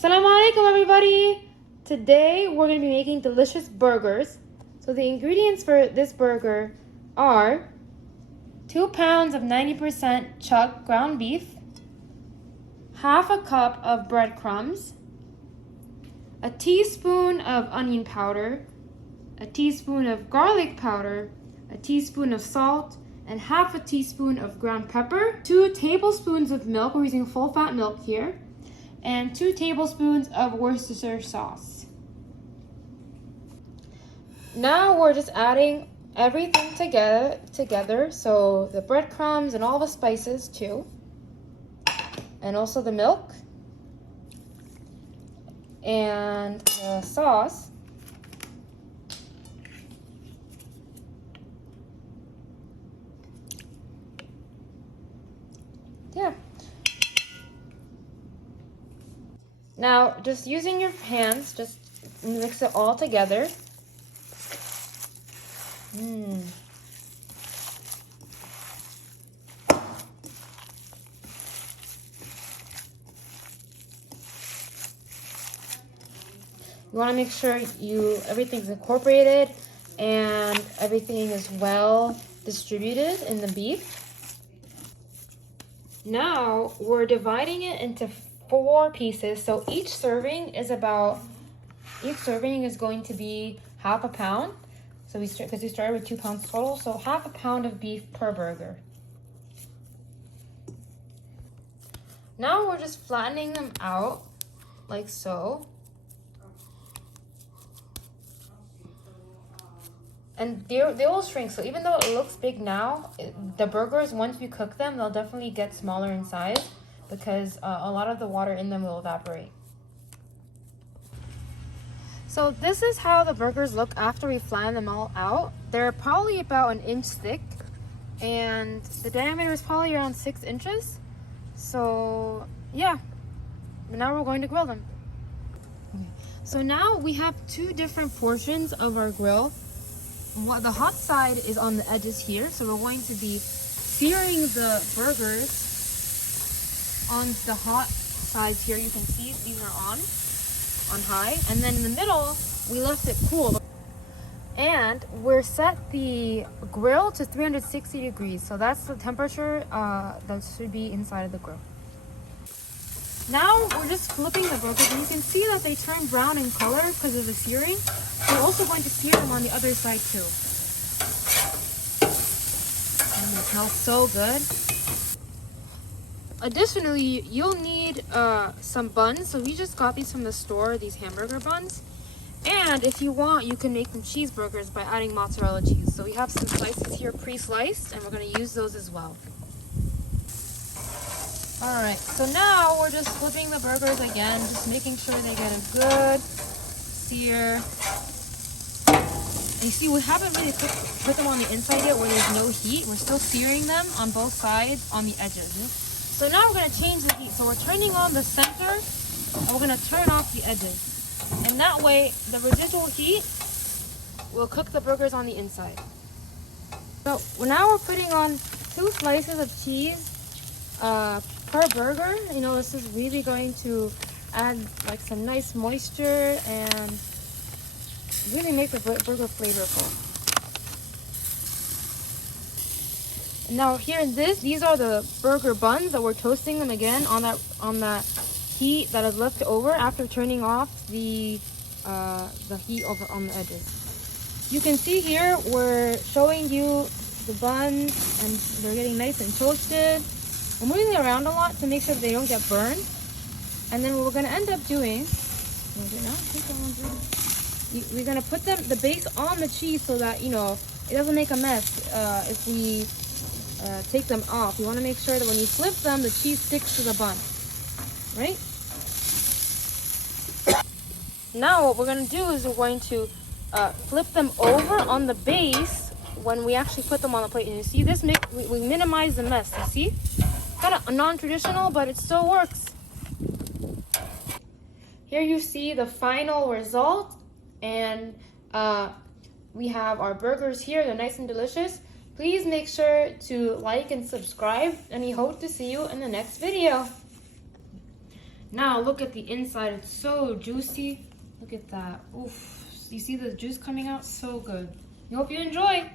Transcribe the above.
Assalamu alaikum everybody! Today we're going to be making delicious burgers. So the ingredients for this burger are 2 pounds of 90% chuck ground beef, half a cup of breadcrumbs, a teaspoon of onion powder, a teaspoon of garlic powder, a teaspoon of salt, and half a teaspoon of ground pepper, 2 tablespoons of milk, we're using full fat milk here, and 2 tablespoons of Worcestershire sauce. Now we're just adding everything together, so the breadcrumbs and all the spices too, and also the milk and the sauce. Yeah. Now, just using your hands, just mix it all together. You want to make sure everything's incorporated and everything is well distributed in the beef. Now, we're dividing it into 4 pieces, so each serving is going to be half a pound. So because we started with 2 pounds total, so half a pound of beef per burger. Now we're just flattening them out like so. And they will shrink, so even though it looks big now, the burgers, once we cook them, they'll definitely get smaller in size, because a lot of the water in them will evaporate. So this is how the burgers look after we flatten them all out. They're probably about 1 inch thick, and the diameter is probably around 6 inches. So yeah, now we're going to grill them. Okay. So now we have 2 different portions of our grill. The hot side is on the edges here, so we're going to be searing the burgers on the hot sides here. You can see these are on high, and then in the middle we left it cool, and we're set the grill to 360 degrees, so that's the temperature that should be inside of the grill. Now we're just flipping the burgers, and you can see that they turn brown in color because of the searing. We're also going to sear them on the other side too. And it smells so good. Additionally, you'll need some buns. So we just got these from the store, these hamburger buns. And if you want, you can make them cheeseburgers by adding mozzarella cheese. So we have some slices here pre-sliced, and we're going to use those as well. Alright, so now we're just flipping the burgers again, just making sure they get a good sear. And you see, we haven't really put them on the inside yet where there's no heat. We're still searing them on both sides on the edges. So now we're going to change the heat. So we're turning on the center, and we're going to turn off the edges. And that way, the residual heat will cook the burgers on the inside. So now we're putting on 2 slices of cheese per burger. You know, this is really going to add like some nice moisture and really make the burger flavorful. And now here in these are the burger buns that we're toasting them again on that heat that is left over after turning off the heat over on the edges. You can see here we're showing you the buns, and they're getting nice and toasted. We're moving them around a lot to make sure they don't get burned. And then what we're going to end up doing, we're going to put the base on the cheese so that, you know, it doesn't make a mess if we take them off. You want to make sure that when you flip them, the cheese sticks to the bun, right? Now what we're going to do is we're going to flip them over on the base when we actually put them on the plate. And you see this, we minimize the mess, you see? Kind of non-traditional, but it still works. Here you see the final result, and we have our burgers here. They're nice and delicious. Please make sure to like and subscribe, and we hope to see you in the next video. Now look at the inside. It's so juicy. Look at that. Oof. You see the juice coming out? So good. We hope you enjoy.